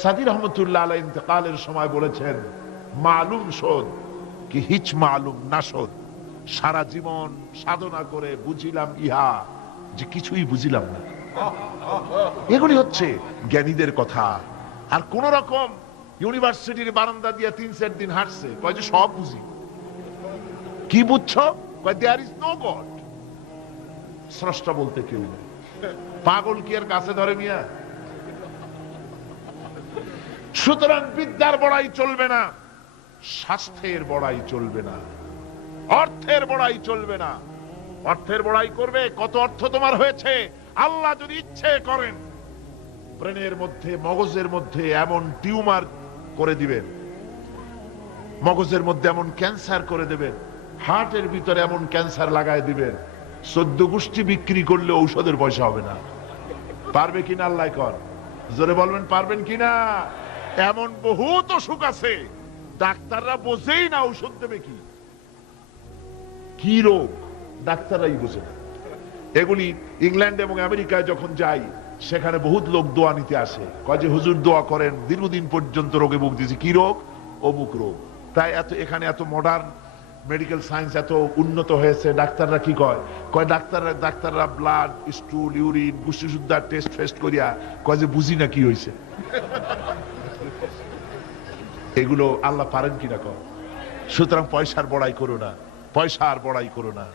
সাদি রহমতুল্লাহ আলাই ইন্তেকালের সময় বলেছেন, মালুম শোধ কি হিচ মালুম না শোধ? সারা জীবন সাধনা করে বুঝিলাম ইহা যে কিছুই বুঝিলাম না। এগুলি হচ্ছে জ্ঞানীদের কথা। আর কোন রকম ইউনিভার্সিটির বারান্দা দিয়ে তিন চার দিন হাঁটছে, কয় যে সব বুঝি। কি বুঝছ? কয় দেয়ার ইজ নো গড স্রষ্টা বলতে কেউ নেই। পাগল কি আর কাছে ধরে মিয়া? সুতরাং বিদ্যার বড়াই চলবে না, স্বাস্থ্যের বড়াই চলবে না, অর্থের বড়াই চলবে না। অর্থের বড়াই করবে, কত অর্থ তোমার হয়েছে? আল্লাহ যদি ইচ্ছে করেন, ব্রেনের মধ্যে, মগজের মধ্যে এমন টিউমার করে দিবেন। মগজের মধ্যে এমন ক্যান্সার করে দেবেন। হার্টের ভিতরে এমন ক্যান্সার লাগায় দিবেন। সদ্য গোষ্ঠী বিক্রি করলে ঔষধের পয়সা হবে না। পারবে কিনা আল্লাহ কর। জোরে বলবেন, পারবেন কিনা? এমন বহুত অসুখ আছে, ডাক্তাররা বোঝেই না ঔষধ দেবে কি। রোগ, ডাক্তাররাই বোঝে না। এগুলি ইংল্যান্ড এবং আমেরিকায় যখন যাই, সেখানে বহুত লোক দোয়া নিতে আসে। যে, হুজুর দোয়া করেন, দীর্ঘদিন পর্যন্ত রোগে ভুগতেছি কি রোগ? অমুক রোগ। তাই এত, এখানে এত মডার্ন মেডিকেল সায়েন্স এত উন্নত হয়েছে, ডাক্তাররা কি কয়? কয়, ডাক্তাররা ডাক্তাররা ব্লাড স্টুল ইউরিন গুষ্টিসুদ্ধার টেস্ট ফেস্ট করিয়া, কয় যে, বুঝি না কি হয়েছে এগুলো আল্লাহ পারেন কিনা কয় সুতরাং পয়সার বড়াই করো না পয়সা আর বড়াই করো না।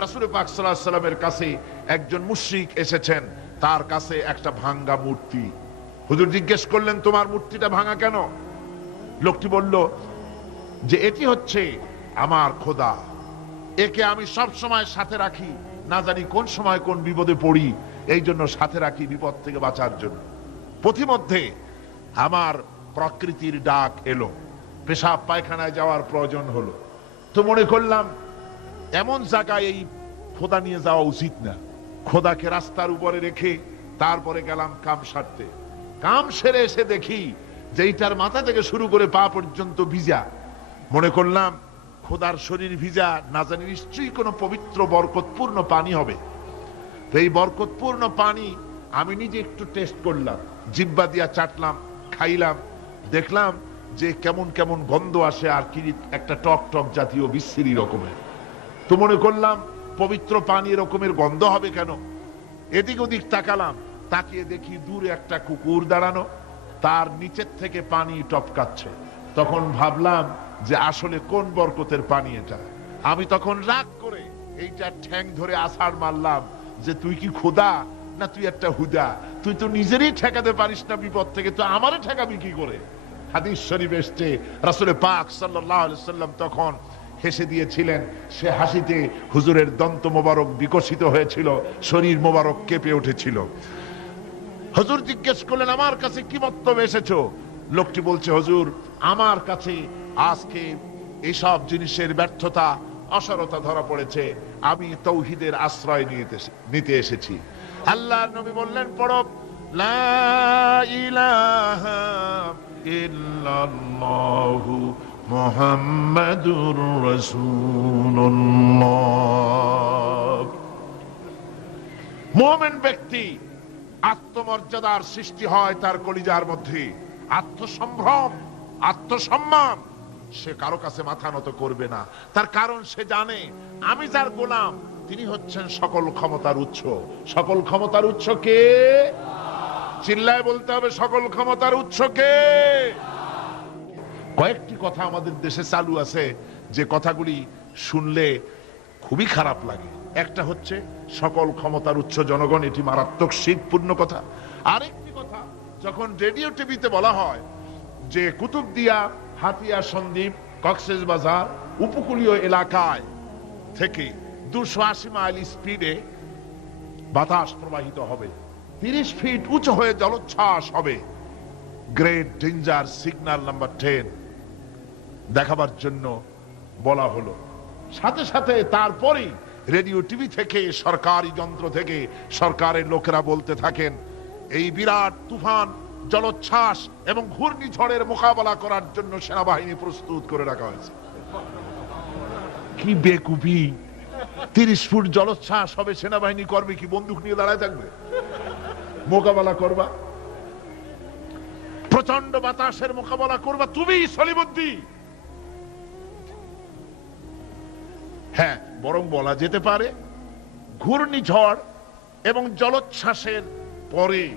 রাসুল কাছে একজন মুশরিক এসেছেন, তার কাছে একটা ভাঙ্গা মূর্তি। হুজুর জিজ্ঞেস করলেন, তোমার মূর্তিটা ভাঙা কেন? লোকটি বলল, যে এটি হচ্ছে আমার খোদা। একে আমি সব সময় সাথে রাখি, না জানি কোন সময় কোন বিপদে পড়ি এই জন্য সাথে রাখি বিপদ থেকে বাঁচার জন্য। পথিমধ্যে আমার প্রকৃতির ডাক এলো, পেশাব পায়খানায় যাওয়ার প্রয়োজন হলো। তো মনে করলাম এমন জায়গায় এই খোদা নিয়ে যাওয়া উচিত না। খোদাকে রাস্তার উপরে রেখে তারপরে গেলাম কাম সারতে। কাম সেরে এসে দেখি যে এইটার মাথা থেকে শুরু করে পা পর্যন্ত ভিজা। মনে করলাম, খোদার শরীর ভিজা, না জানি নিশ্চয়ই কোনো পবিত্র, বরকতপূর্ণ পানি হবে। তো এই বরকতপূর্ণ পানি আমি নিজে একটু টেস্ট করলাম, জিব্বা দিয়া চাটলাম, খাইলাম, দেখলাম যে কেমন কেমন গন্ধ আসে আর কি একটা টক টক জাতীয় বিশ্রী রকমের। তো মনে করলাম পবিত্র পানি এরকমের গন্ধ হবে কেন? এদিক ওদিক তাকালাম, তাকিয়ে দেখি দূরে একটা কুকুর দাঁড়ানো। তার নিচের থেকে পানি টপকাচ্ছে। তখন ভাবলাম যে আসলে কোন বরকতের পানি এটা? আমি তখন রাগ করে এইটা ঠ্যাং ধরে আষাঢ় মারলাম যে তুই কি খোদা না তুই একটা হুদা? তুই তো নিজেরই ঠেকাতে পারিস না বিপদ থেকে, তো আমারে ঠেকাবি কি করে? হাদিস শরীফ এসছে রাসূলে পাক আলাইহি সাল্লাম তখন হেসে দিয়েছিলেন। সে হাসিতে হুজুরের দন্ত মোবারক বিকশিত হয়েছিল, শরীর মোবারক কেঁপে উঠেছিল। হুজুর জিজ্ঞেস করলেন, আমার কাছে কি বক্তব্য এসেছ? লোকটি বলছে, হুজুর, আমার কাছে আজকে এসব জিনিসের ব্যর্থতা, অসারতা ধরা পড়েছে। আমি তৌহিদের আশ্রয় নিতে এসেছি। আল্লাহ নবী বললেন, পড়ো। লা ইলাহা ইল্লাল্লাহু মুহাম্মাদুর রাসূলুল্লাহ। মোমেন ব্যক্তি আত্মমর্যাদার সৃষ্টি হয় তার কলিজার মধ্যে। আত্মসম্ভ্রম, আত্মসম্মান সে কারও কাছে মাথা নত করবে না। তার কারণ সে জানে, আমি যার গোলাম, তিনি হচ্ছেন সকল ক্ষমতার উৎস। সকল ক্ষমতার উৎস কে? চিল্লায় বলতে হবে, সকল ক্ষমতার উৎস কে? কয়েকটি কথা আমাদের দেশে চালু আছে, যে কথাগুলি শুনলে খুবই খারাপ লাগে। একটা হচ্ছে, সকল ক্ষমতার উচ্চ জনগণ, এটি মারাত্মক শীতপূর্ণ কথা। আরেকটি কথা, যখন রেডিও টিভিতে বলা হয় যে কুতুবদিয়া, হাতিয়া, সন্দ্বীপ, কক্সেস বাজার উপকূলীয় এলাকায় থেকে দুশো আশি মাইল স্পিডে বাতাস প্রবাহিত হবে, তিরিশ ফিট উঁচু হয়ে জলোচ্ছ্বাস হবে। Great danger signal number ten দেখাবার জন্য বলা হলো। সাথে সাথে তারপরেই রেডিও টিভি থেকে, সরকারি যন্ত্র থেকে সরকারের লোকেরা বলতে থাকেন, এই বিরাট তুফান, জলোচ্ছ্বাস এবং ঘূর্ণিঝড়ের মোকাবেলা করার জন্য সেনাবাহিনী প্রস্তুত করে রাখা হয়েছে। কি বেকুপি তিরিশ ফুট জলোচ্ছ্বাস হবে, সেনাবাহিনী করবে কি? বন্দুক নিয়ে দাঁড়ায় থাকবে? মোকাবেলা করবা? প্রচণ্ড বাতাসের মোকাবেলা করবা? তুমি সলিমুদ্দি হ্যাঁ বরং বলা যেতে পারে ঘূর্ণিঝড় এবং জলোচ্ছ্বাসের পরে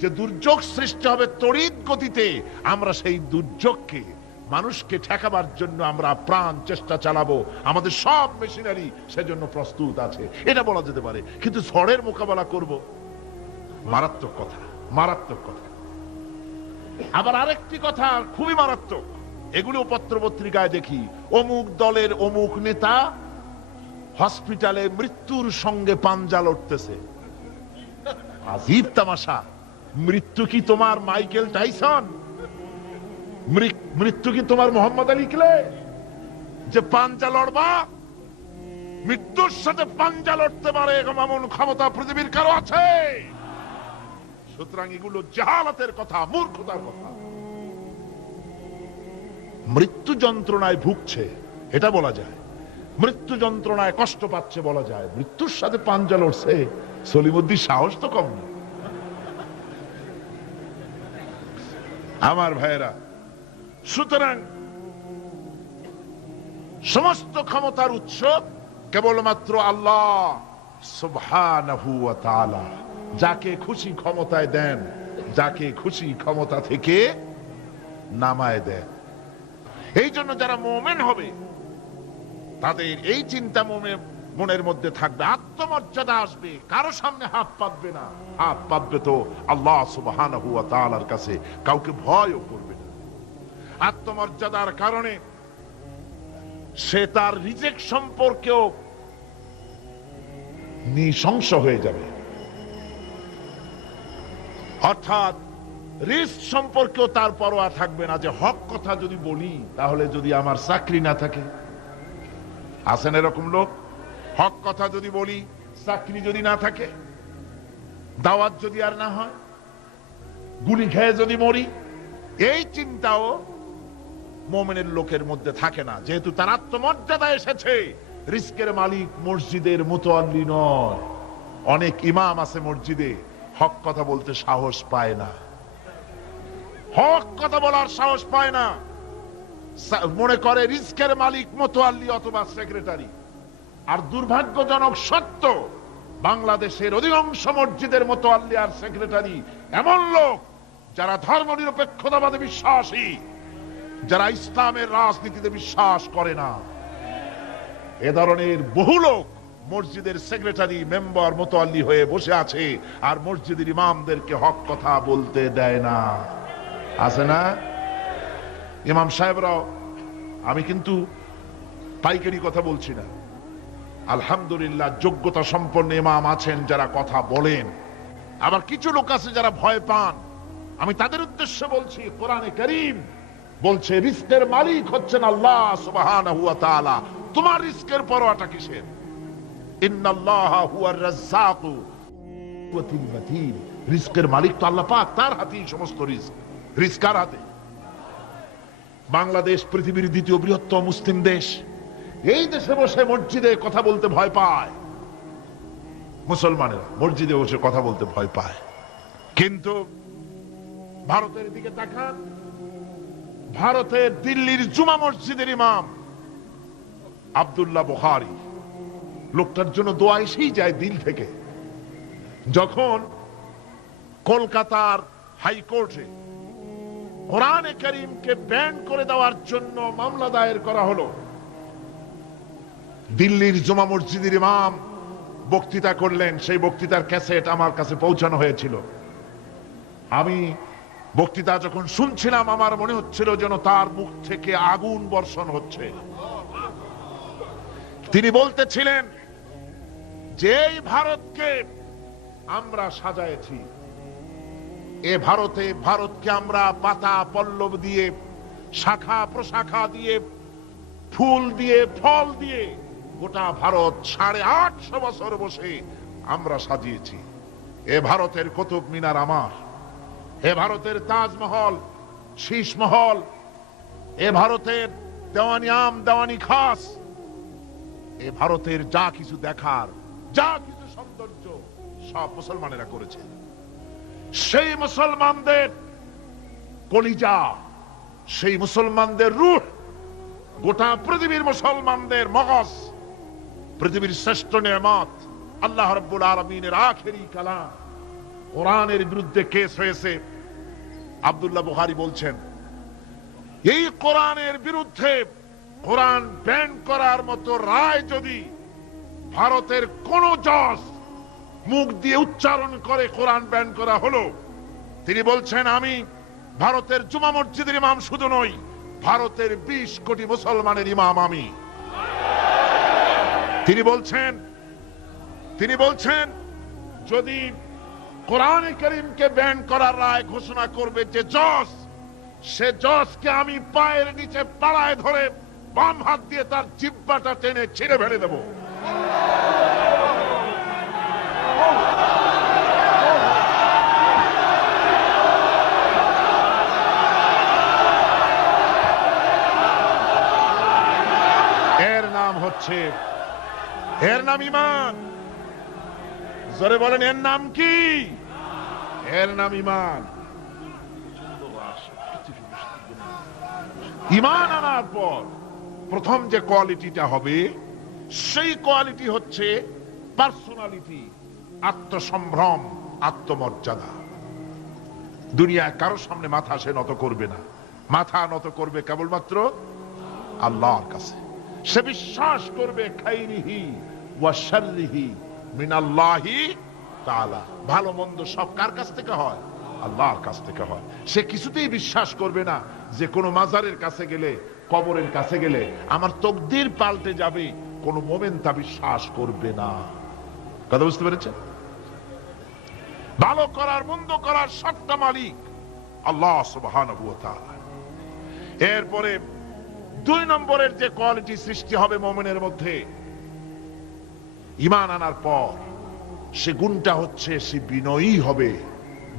যে দুর্যোগ সৃষ্টি হবে তড়িৎ গতিতে, আমরা সেই দুর্যোগকে, মানুষকে ঠেকাবার জন্য আমরা প্রাণ চেষ্টা চালাবো। আমাদের সব মেশিনারি সেজন্য প্রস্তুত আছে। এটা বলা যেতে পারে। কিন্তু ঝড়ের মোকাবেলা করব? মারাত্মক কথা মারাত্মক কথা। আবার আরেকটি কথা, খুবই মারাত্মক। এগুলো পত্র পত্রিকায় দেখি, অমুক দলের অমুক নেতা হসপিটালে মৃত্যুর সঙ্গে পাঞ্জা লড়তেছে। আজীব তামাশা। মৃত্যু কি তোমার মাইকেল টাইসন? মৃত্যু কি তোমার মোহাম্মদ আলী ক্লে? যে পাঞ্জা লড়বা? মৃত্যুর সাথে পাঞ্জা লড়তে পারে এমন ক্ষমতা পৃথিবীর কারও আছে? সুতরাং এগুলো জাহালাতের কথা, মূর্খতার কথা। মৃত্যু যন্ত্রণায় ভুগছে, এটা বলা যায়। মৃত্যু যন্ত্রণায় কষ্ট পাচ্ছে বলা যায়। মৃত্যুর সাথে পাঞ্জা লড়ছে। সলিমুদ্দিন সাহস তো কম আমার ভাইয়েরা, সুতরাং সমস্ত ক্ষমতার উৎস কেবলমাত্র আল্লাহ যাকে খুশি ক্ষমতায় দেন, যাকে খুশি ক্ষমতা থেকে নামায় দেন। এই জন্য যারা মোমেন হবে তাদের এই চিন্তা মনে, মনের মধ্যে থাকবে, আত্মমর্যাদা আসবে, কারও সামনে হাত পাতবে না। হাত পাতবে তো আল্লাহ সুবহানাহু কাছে, কাউকে ভয়ও করবে না। আত্মমর্যাদার কারণে সে তার রিজেক্ট সম্পর্কেও নৃশংস হয়ে যাবে। অর্থাৎ রিস্ক সম্পর্কেও তার পরোয়া থাকবে না যে হক কথা যদি বলি, তাহলে যদি আমার চাকরি না থাকে আছেন এরকম লোক? হক কথা যদি বলি, চাকরি যদি না থাকে, দাওয়াত যদি আর না হয়, গুলি খেয়ে যদি মরি, এই চিন্তাও মোমেনের লোকের মধ্যে থাকে না। যেহেতু তার আত্মমর্যাদা এসেছে, রিস্কের মালিক মসজিদের মতো মোতোয়াল্লি নয়। অনেক ইমাম আছে মসজিদে, হক কথা বলতে সাহস পায় না। হক কথা বলার সাহস পায় না। মনে করে রিস্কের মালিক মোতোয়াল্লি অথবা সেক্রেটারি। আর দুর্ভাগ্যজনক সত্য, বাংলাদেশের অধিকাংশ মসজিদের মোতোয়াল্লি আর সেক্রেটারি এমন লোক যারা ধর্ম নিরপেক্ষতাবাদে বিশ্বাসী, যারা ইসলামের রাজনীতিতে বিশ্বাস করে না। এ ধরনের বহু লোক মসজিদের সেক্রেটারি, মেম্বার, মোতোয়াল্লি হয়ে বসে আছে আর মসজিদের ইমামদেরকে হক কথা বলতে দেয় না। আছে না? ইমাম সাহেবরাও, আমি কিন্তু পাইকারি কথা বলছি না। আলহামদুলিল্লাহ, যোগ্যতা সম্পন্ন ইমাম আছেন যারা কথা বলেন। আবার কিছু লোক আছে যারা ভয় পান। আমি তাদের উদ্দেশ্যে বলছি, কোরআনে করিম বলছে রিস্কের মালিক হচ্ছেন আল্লাহ সুবহানাহু ওয়া তাআলা। তোমার রিস্কের পরোয়াটা কিসের? ইন্নাল্লাহা হুয়ার রাজ্জাকু। রিস্কের মালিক তো আল্লাহ পাক, তার হাতেই সমস্ত রিস্ক রিস্কার হাতে? বাংলাদেশ পৃথিবীর দ্বিতীয় বৃহত্তম মুসলিম দেশ। এই দেশে বসে মসজিদে কথা বলতে ভয় পায়। মুসলমানেরা মসজিদে বসে কথা বলতে ভয় পায়। কিন্তু ভারতের দিকে তাকান। ভারতের দিল্লির জুমা মসজিদের ইমাম আব্দুল্লাহ বুখারি। লোকটার জন্য দোয়া এসেই যায় দিল থেকে। যখন কলকাতার হাইকোর্টে কোরআনে করিমকে ব্যান করে দেওয়ার জন্য মামলা দায়ের করা হলো। দিল্লির জমা মসজিদের ইমাম বক্তৃতা করলেন, সেই বক্তৃতার ক্যাসেট আমার কাছে পৌঁছানো হয়েছিল। আমি বক্তৃতা যখন শুনছিলাম, আমার মনে হচ্ছিল যেন তার মুখ থেকে আগুন বর্ষণ হচ্ছে। তিনি বলতেছিলেন যে ভারতকে আমরা সাজাইছি এ ভারতে ভারতকে আমরা পাতা পল্লব দিয়ে, শাখা প্রশাখা দিয়ে, ফুল দিয়ে, ফল দিয়ে গোটা ভারত সাড়ে আটশো বছর বসে আমরা সাজিয়েছি। এ ভারতের কুতুব মিনার আমার, এ ভারতের তাজমহল, শীষমহল, এ ভারতের দেওয়ানি আম, দেওয়ানি খাস, এ ভারতের যা কিছু দেখার, যা কিছু সৌন্দর্য সব মুসলমানেরা করেছে সেই মুসলমানদের কলিজা, সেই মুসলমানদের রুহ, গোটা পৃথিবীর মুসলমানদের মগজ, পৃথিবীর শ্রেষ্ঠ নেয়ামত, আল্লাহ রব্বুল আলমিনের আখেরি কালাম। কোরআনের বিরুদ্ধে কেস হয়েছে। আবদুল্লাহ বুহারি বলছেন, এই কোরআনের বিরুদ্ধে কোরআন ব্যান করার মতো রায় যদি ভারতের কোন জজ মুখ দিয়ে উচ্চারণ করে কোরআন ব্যান করা হলো। তিনি বলছেন, আমি ভারতের জুমা মসজিদের ইমাম শুধু নই, ভারতের বিশ কোটি মুসলমানের ইমাম আমি। তিনি বলছেন তিনি বলছেন, যদি কোরআনে করিমকে ব্যান করার রায় ঘোষণা করবে যে জজ, সে জজকে আমি পায়ের নিচে পাড়ায় ধরে বাম হাত দিয়ে তার জিব্বাটা টেনে ছিঁড়ে ফেলে দেব। হচ্ছে এর নাম ইমান। জোরে বলেন, এর নাম কি? এর নাম ইমান। ইমান আনার পর প্রথম যে কোয়ালিটিটা হবে, সেই কোয়ালিটি হচ্ছে পার্সোনালিটি, আত্মসম্ভ্রম, আত্মমর্যাদা। দুনিয়ায় কারোর সামনে মাথা সে নত করবে না। মাথা নত করবে কেবলমাত্র আল্লাহর কাছে। সে বিশ্বাস করবে, খাইরিহি ওয়া শাররিহি মিনাল্লাহি তাআলা। ভালো মন্দ সব কার কাছ থেকে হয়? আল্লাহর কাছ থেকে হয়। সে কিছুতেই বিশ্বাস করবে না যে কোনো মাজারের কাছে গেলে, কবরের কাছে গেলে আমার তকদির পাল্টে যাবে, কোনো মোমেন তা বিশ্বাস করবে না। কথা বুঝতে পেরেছেন? ভালো করার, মন্দ করার সবটা মালিক আল্লাহ সুবহানাহু ওয়া তাআলা। এরপরে দুই নম্বরের যে কোয়ালিটি সৃষ্টি হবে মোমেনের মধ্যে, ইমান আনার পর সে গুণটা হচ্ছে, সে বিনয়ী হবে।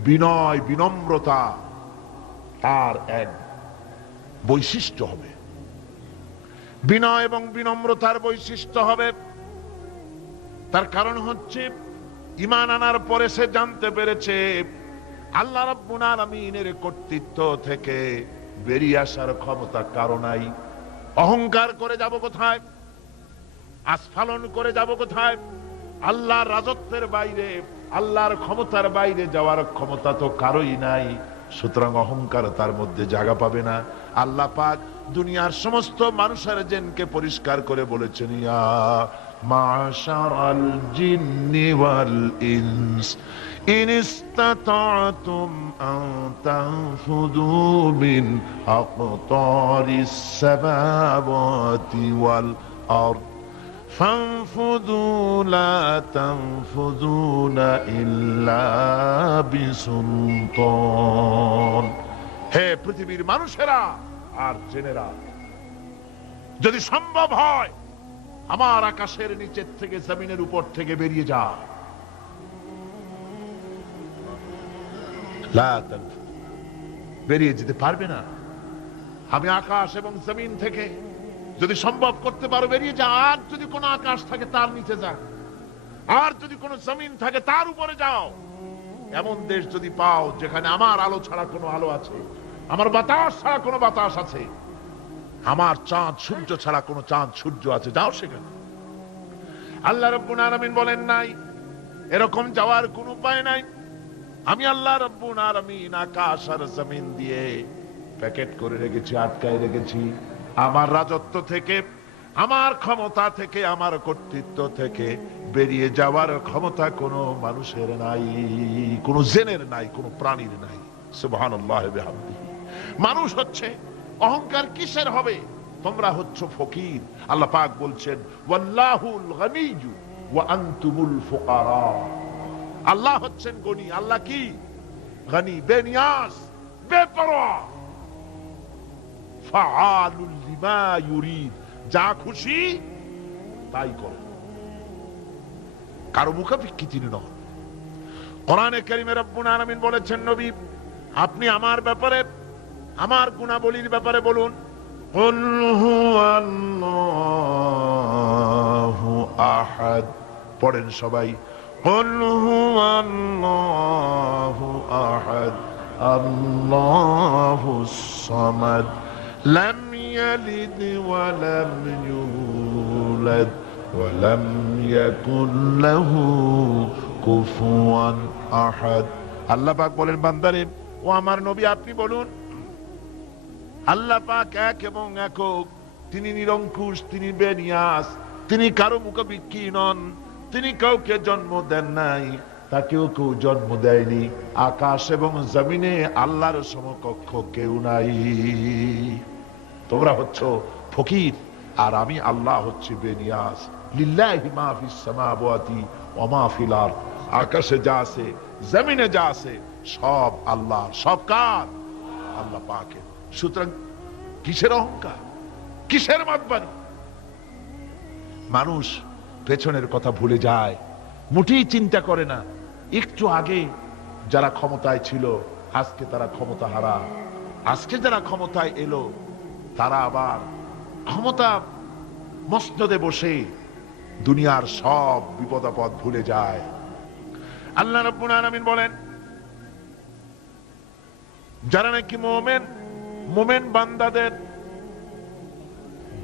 বিনয়, বিনম্রতা তার এক বৈশিষ্ট্য হবে। বিনয় এবং বিনম্রতার বৈশিষ্ট্য হবে, তার কারণ হচ্ছে ইমান আনার পরে সে জানতে পেরেছে, আল্লাহ রাব্বুল আলামিনের কর্তৃত্ব থেকে বেরিয়ে আসার ক্ষমতা কারণাই অহংকার করে যাব কোথায়? আস্ফালন করে যাব কোথায়? আল্লাহর রাজত্বের বাইরে, আল্লাহর ক্ষমতার বাইরে যাওয়ার ক্ষমতা তো কারোই নাই। সুতরাং অহংকার তার মধ্যে জায়গা পাবে না। আল্লাহ পাক দুনিয়ার সমস্ত মানুষের জেনকে পরিষ্কার করে বলেছেন, ইয়া মাশারাল জিন্নি ওয়াল ইনস। ইন ইসতাতা'তুম আন তানফুযু মিন আকতারিস সামাওয়াতি ওয়াল আরদ فانفذوا لا تنفذون إلا بسلطان হে পৃথিবীর মানুষেরা আর জেনেরা যদি সম্ভব হয় আমার আকাশের নিচের থেকে জমিনের উপর থেকে বেরিয়ে যা বেরিয়ে যেতে পারবে না। আমি আকাশ এবং জমিন থেকে যদি সম্ভব করতে পারো, বেরিয়ে যা। আর যদি কোনো আকাশ থাকে, তার নিচে যা। আর যদি কোনো জমিন থাকে, তার উপরে যাও। এমন দেশ যদি পাও, যেখানে আমার আলো ছাড়া কোনো আলো আছে, আমার বাতাস ছাড়া কোনো বাতাস আছে, আমার চাঁদ, সূর্য ছাড়া কোনো চাঁদ, সূর্য আছে, যাও সেখানে। আল্লাহ রব্বুল আলামিন বলেন নাই, এরকম যাওয়ার কোনো উপায় নাই। আমি আল্লাহ রব্বুল আলামিন আকাশ আর জমিন দিয়ে প্যাকেট করে রেখেছি, আটকায় রেখেছি। আমার রাজত্ব থেকে, আমার ক্ষমতা থেকে, আমার কর্তৃত্ব থেকে বেরিয়ে যাওয়ার ক্ষমতা কোনো মানুষের নাই, কোনো জেনের নাই, কোনো প্রাণীর নাই। মানুষ হচ্ছে, অহংকার কিসের হবে? তোমরা হচ্ছ ফকির। আল্লাহ পাক বলছেন, ওয়াল্লাহুল গনিয়্যু ওয়া আনতুমুল ফুকারা। আল্লাহ হচ্ছেন গনি আল্লাহ কি গনি বেনিয়াস বেপরোয়া ফাআলুল লিমা ইউরিদ যা খুশি তাই করে কারো মুখাপেক্ষী তিনি নন কোরআনে কারিমে রব্বুল আলামিন বলেছেন নবী আপনি আমার ব্যাপারে আমার গুণাবলীর ব্যাপারে বলুন قل هو الله أحد পড়েন সবাই قل هو الله أحد الله الصمد لم يلد ولم يولد ولم يكن له কুফুয়ান আহাদ আল্লাহ পাক বলেন বান্দারে ও আমার নবী আপনি বলুন আল্লাহ পাক এক এবং একক তিনি নিরঙ্কুশ তিনি বেনিয়াস তিনি কারো মুখাপেক্ষী নন তিনি কাউকে জন্ম দেন নাই, তাকেও কেউ জন্ম দেয়নি। আকাশ এবং জমিনে আল্লাহর সমকক্ষ কেউ নাই। তোমরা হচ্ছ ফকির, আর আমি আল্লাহ হচ্ছে বেনিয়াস আকাশে যা আছে, জমিনে যা আছে, সব আল্লাহ সব কার? আল্লাহ পাকে সুতরাং কিসের অহংকার? কিসের মাতবানি মানুষ পেছনের কথা ভুলে যায়। মুঠেই চিন্তা করে না। একটু আগে যারা ক্ষমতায় ছিল, আজকে তারা ক্ষমতা হারা আজকে যারা ক্ষমতায় এলো, তারা আবার ক্ষমতা মসনদে বসে দুনিয়ার সব বিপদাপদ ভুলে যায়। আল্লাহ রব্বুল আলামিন বলেন, যারা নাকি মোমেন মোমেন বান্দাদের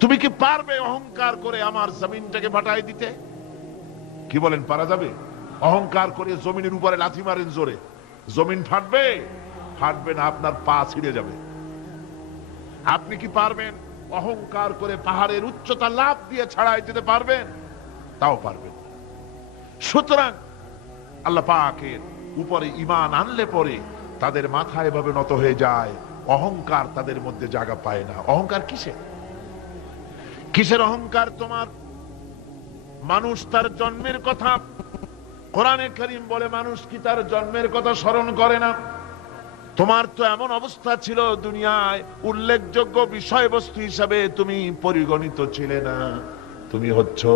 তুমি কি পারবে অহংকার করে আমার জমিনটাকে ফাটাই দিতে? কি বলেন, পারা যাবে? অহংকার করে জমিনের উপরে লাথি মারেন জোরে। জমিন ফাটবে ফাটবে না, আপনার পা ছিঁড়ে যাবে। আপনি কি পারবেন অহংকার করে পাহাড়ের উচ্চতা লাভ দিয়ে ছাড়াই যেতে পারবেন? তাও পারবেন সুতরাং আল্লাহ পাকের উপরে ইমান আনলে পরে তাদের মাথা এভাবে নত হয়ে যায়। অহংকার তাদের মধ্যে জায়গা পায় না। অহংকার কিসে কিসের অহংকার তোমার? মানুষ তার জন্মের কথা। কোরআনে করিম বলে, মানুষ কি তার জন্মের কথা স্মরণ করে না? তোমার তো এমন অবস্থা ছিল দুনিয়ায়, উল্লেখযোগ্য বিষয়বস্তু হিসাবে তুমি পরিগণিত ছিলে না। তুমি হচ্ছ,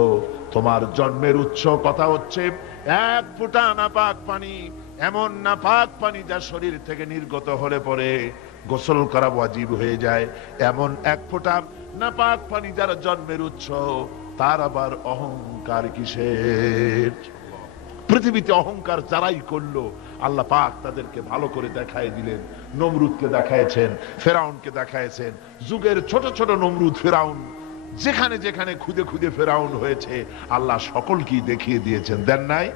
তোমার জন্মের উৎস কথা হচ্ছে, এক ফুটা নাপাক পানি, এমন নাপাক পানি যা শরীর থেকে নির্গত হলে পরে গোসল করা ওয়াজিব হয়ে যায়। এমন এক ফোঁটা নাপাক পানি যারা জন্মের উৎস, তার আবার অহংকার কিসের? পৃথিবীতে অহংকার যারাই করল, আল্লাহ পাক তাদেরকে ভালো করে দেখায় দিলেন, নমরুদকে দেখায়ছেন, ফেরাউনকে দেখায়ছেন। যুগের ছোট ছোট নমরুদ ফেরাউন, যেখানে যেখানে খুদে খুদে ফেরাউন হয়েছে, আল্লাহ সকলকেই দেখিয়ে দিয়েছেন। দেন নাই?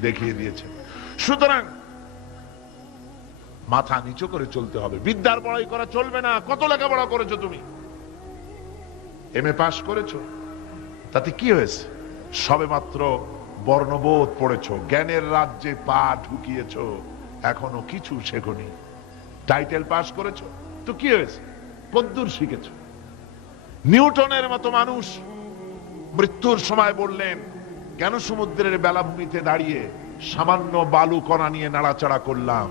দেখিয়ে দিয়েছেন। সুতরাং মাথা নিচু করে চলতে হবে। বিদ্যার বড়াই করা চলবে না। কত লেখাপড়া করেছ তুমি? এম এ পাশ করেছ? তাতে কি হয়েছে? সবে মাত্র বর্ণবোধ পড়েছো, জ্ঞানের রাজ্যে পা ঢুকিয়েছো, এখনও কিছু শেখনি। টাইটেল পাস করেছ? তো কি হয়েছে? কদ্দুর শিখেছো। নিউটনের মতো মানুষ মৃত্যুর সময় বললেন, কেন সমুদ্রের বেলাভূমিতে দাঁড়িয়ে সামান্য বালু কণা নিয়ে নাড়াচাড়া করলাম?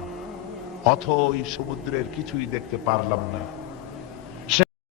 অথই সমুদ্রের কিছুই দেখতে পারলাম না।